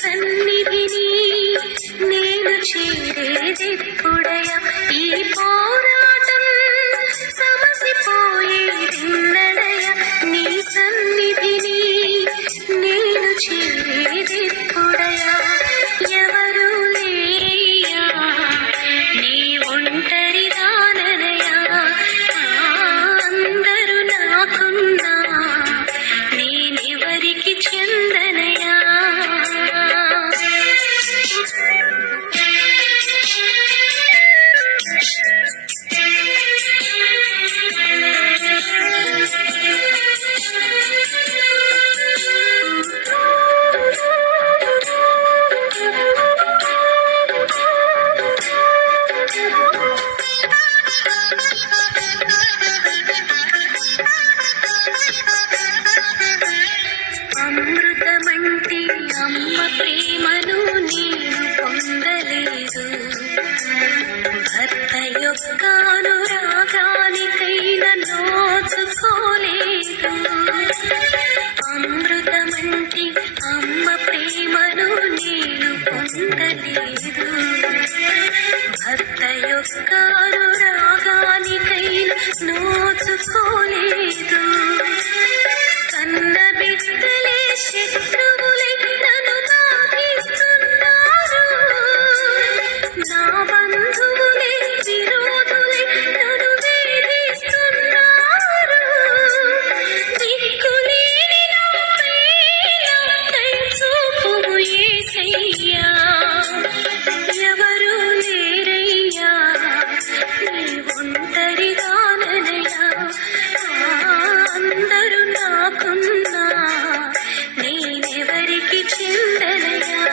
సన్నిధిని నేను చేరేదెప్పుడయ ఈ పోరాటం సమసిపోయేదిన్నడయ నీ సన్నిధిని నేను చేరేదెప్పుడయ ఎవరు లేరయ్యా నీ ఒంటరిదాననయ అందరూ నాకున్నా నేనెవరికి చెందనయా అమృతమంటి అమ్మ ప్రేమను నేను పొందలేదు భర్త యొక్క అనురాగానికైనా నోచుకోలేదు అమృతమంటి అమ్మ ప్రేమను నేను పొందలేదు భర్త యొక్క అనురాగానికైనా నోచుకోలేదు కన్న బిడ్డలే శత్రువులై నన్ను బాధిస్తున్నారు నా బంధువులే విరోధులై నన్ను వేధిస్తున్నారు దిక్కులేని నాపై దయ చూపుము యేసయ్యా ఎవరు లేరయ్యా నీ ఒంటరిదాననయ్యా అందరూ నాకున్నా నేనెవరికి చెందనయా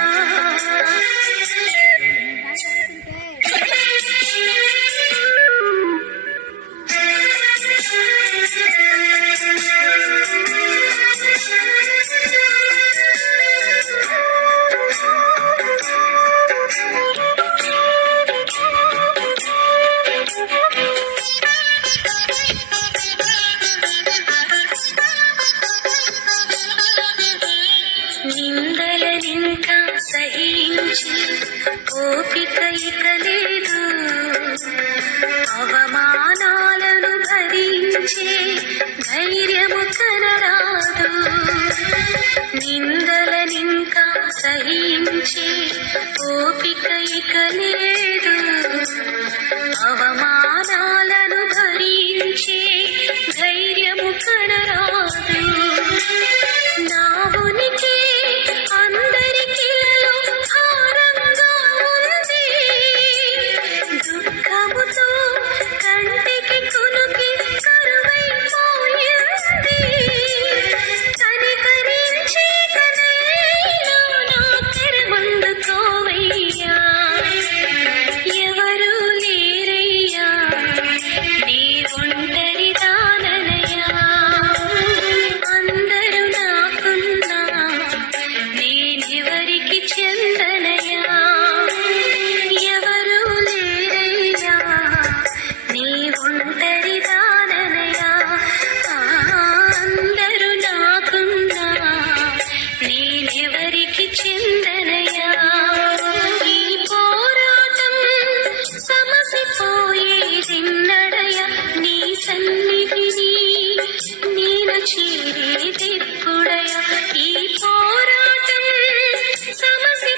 నిందలనింకా సహించి ఓపిక ఇక లేదు అవమానాలను భరించే ధైర్యము కనరాదు నిందలనింకా సహించి ఓపిక ఇక లేదు అవమానాలను భరించే ధైర్యము కనరాదు నా ఉనికి అందరికిలలో భారంగా ఉంది దుఃఖముతో కంటికి కునుకి కరువైపోయింది కనికరించి కనైనా నా తెరమందుకోవయ్యా ఎవరు లేరయ్యా నీ ఒంటరిదాననయా అందరూ నాకున్నా నేనెవరికి చెందనయా ఎవరు లేరయ్యా నీ ఒంటరిదాననయా అందరూ నాకున్నా నేనెవరికి చెందనయా ఈ పోరాటం సమసిపోయేదిన్నడయ నీ సన్నిధిని నేను చేరేదెప్పుడయ ఈ పోరాటం సమసి